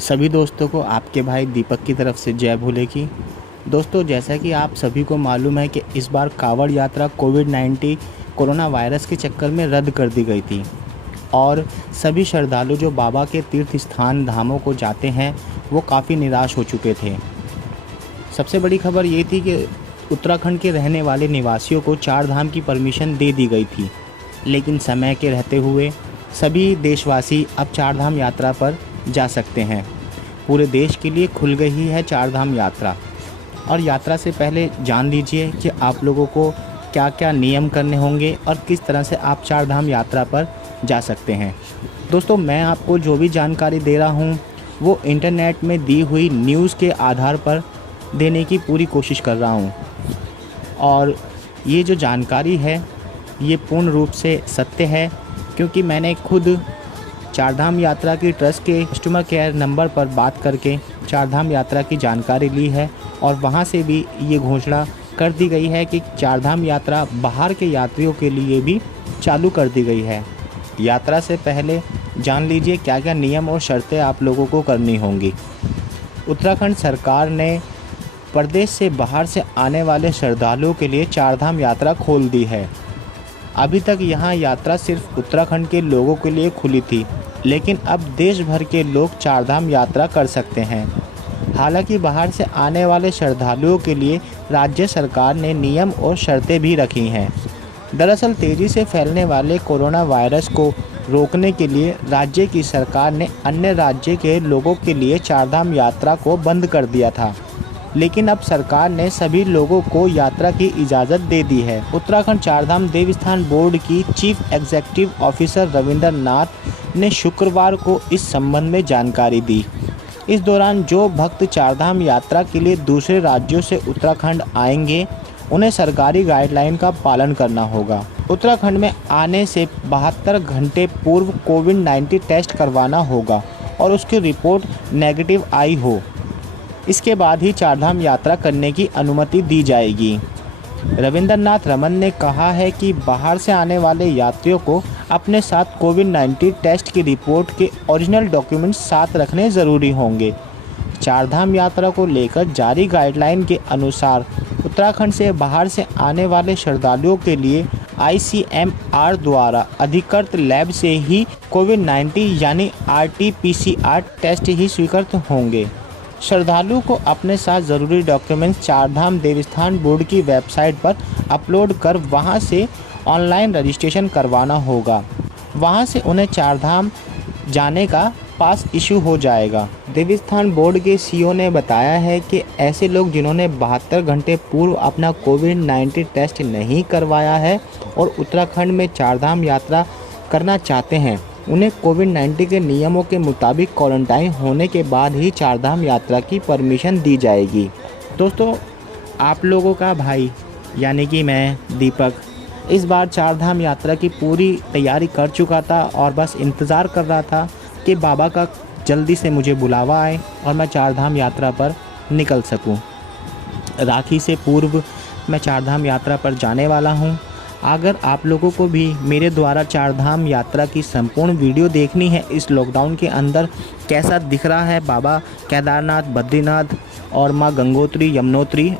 सभी दोस्तों को आपके भाई दीपक की तरफ से जय भोले की। दोस्तों, जैसा कि आप सभी को मालूम है कि इस बार कांवड़ यात्रा कोविड-19 कोरोना वायरस के चक्कर में रद्द कर दी गई थी और सभी श्रद्धालु जो बाबा के तीर्थ स्थान धामों को जाते हैं वो काफ़ी निराश हो चुके थे। सबसे बड़ी खबर ये थी कि उत्तराखंड के रहने वाले निवासियों को 4 धाम की परमिशन दे दी गई थी, लेकिन समय के रहते हुए सभी देशवासी अब 4 धाम यात्रा पर जा सकते हैं। पूरे देश के लिए खुल गई है 4 धाम यात्रा। और यात्रा से पहले जान लीजिए कि आप लोगों को क्या क्या नियम करने होंगे और किस तरह से आप 4 धाम यात्रा पर जा सकते हैं। दोस्तों, मैं आपको जो भी जानकारी दे रहा हूँ वो इंटरनेट में दी हुई न्यूज़ के आधार पर देने की पूरी कोशिश कर रहा हूँ और ये जो जानकारी है ये पूर्ण रूप से सत्य है, क्योंकि मैंने खुद 4 धाम यात्रा की ट्रस्ट के कस्टमर केयर नंबर पर बात करके 4 धाम यात्रा की जानकारी ली है और वहां से भी ये घोषणा कर दी गई है कि 4 धाम यात्रा बाहर के यात्रियों के लिए भी चालू कर दी गई है। यात्रा से पहले जान लीजिए क्या क्या नियम और शर्तें आप लोगों को करनी होंगी। उत्तराखंड सरकार ने प्रदेश से बाहर से आने वाले श्रद्धालुओं के लिए 4 धाम यात्रा खोल दी है। अभी तक यहाँ यात्रा सिर्फ उत्तराखंड के लोगों के लिए खुली थी, लेकिन अब देश भर के लोग 4 धाम यात्रा कर सकते हैं। हालांकि बाहर से आने वाले श्रद्धालुओं के लिए राज्य सरकार ने नियम और शर्तें भी रखी हैं। दरअसल तेज़ी से फैलने वाले कोरोना वायरस को रोकने के लिए राज्य की सरकार ने अन्य राज्य के लोगों के लिए 4 धाम यात्रा को बंद कर दिया था, लेकिन अब सरकार ने सभी लोगों को यात्रा की इजाज़त दे दी है। उत्तराखंड 4 धाम देवस्थान बोर्ड की चीफ एग्जीक्यूटिव ऑफिसर रविंद्र नाथ ने शुक्रवार को इस संबंध में जानकारी दी। इस दौरान जो भक्त 4 धाम यात्रा के लिए दूसरे राज्यों से उत्तराखंड आएंगे उन्हें सरकारी गाइडलाइन का पालन करना होगा। उत्तराखंड में आने से 72 घंटे पूर्व कोविड-19 टेस्ट करवाना होगा और उसकी रिपोर्ट नेगेटिव आई हो, इसके बाद ही 4 धाम यात्रा करने की अनुमति दी जाएगी। रविंद्रनाथ रमन ने कहा है कि बाहर से आने वाले यात्रियों को अपने साथ कोविड-19 टेस्ट की रिपोर्ट के ओरिजिनल डॉक्यूमेंट्स साथ रखने ज़रूरी होंगे। 4 धाम यात्रा को लेकर जारी गाइडलाइन के अनुसार उत्तराखंड से बाहर से आने वाले श्रद्धालुओं के लिए ICMR द्वारा अधिकृत लैब से ही कोविड-19 यानी RT-PCR टेस्ट ही स्वीकृत होंगे। श्रद्धालु को अपने साथ ज़रूरी डॉक्यूमेंट्स 4 धाम देवस्थान बोर्ड की वेबसाइट पर अपलोड कर वहां से ऑनलाइन रजिस्ट्रेशन करवाना होगा। वहां से उन्हें 4 धाम जाने का पास इशू हो जाएगा। देवस्थान बोर्ड के CEO ने बताया है कि ऐसे लोग जिन्होंने 72 घंटे पूर्व अपना कोविड-19 टेस्ट नहीं करवाया है और उत्तराखंड में 4 धाम यात्रा करना चाहते हैं, उन्हें कोविड-19 के नियमों के मुताबिक क्वारंटाइन होने के बाद ही 4 धाम यात्रा की परमिशन दी जाएगी। दोस्तों, आप लोगों का भाई यानी कि मैं दीपक इस बार 4 धाम यात्रा की पूरी तैयारी कर चुका था और बस इंतज़ार कर रहा था कि बाबा का जल्दी से मुझे बुलावा आए और मैं 4 धाम यात्रा पर निकल सकूं। राखी से पूर्व मैं 4 धाम यात्रा पर जाने वाला हूं। अगर आप लोगों को भी मेरे द्वारा 4 धाम यात्रा की संपूर्ण वीडियो देखनी है, इस लॉकडाउन के अंदर कैसा दिख रहा है बाबा केदारनाथ, बद्रीनाथ और माँ गंगोत्री यमुनोत्री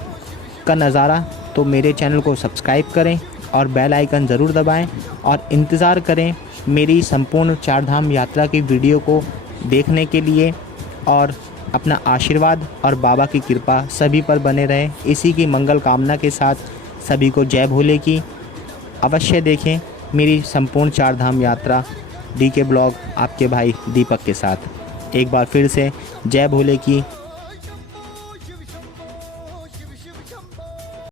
का नज़ारा, तो मेरे चैनल को सब्सक्राइब करें और बेल आइकन ज़रूर दबाएं और इंतज़ार करें मेरी संपूर्ण 4 धाम यात्रा की वीडियो को देखने के लिए। और अपना आशीर्वाद और बाबा की कृपा सभी पर बने रहे, इसी की मंगल कामना के साथ सभी को जय भोले की। अवश्य देखें मेरी संपूर्ण 4 धाम यात्रा DK ब्लॉग आपके भाई दीपक के साथ। एक बार फिर से जय भोले की।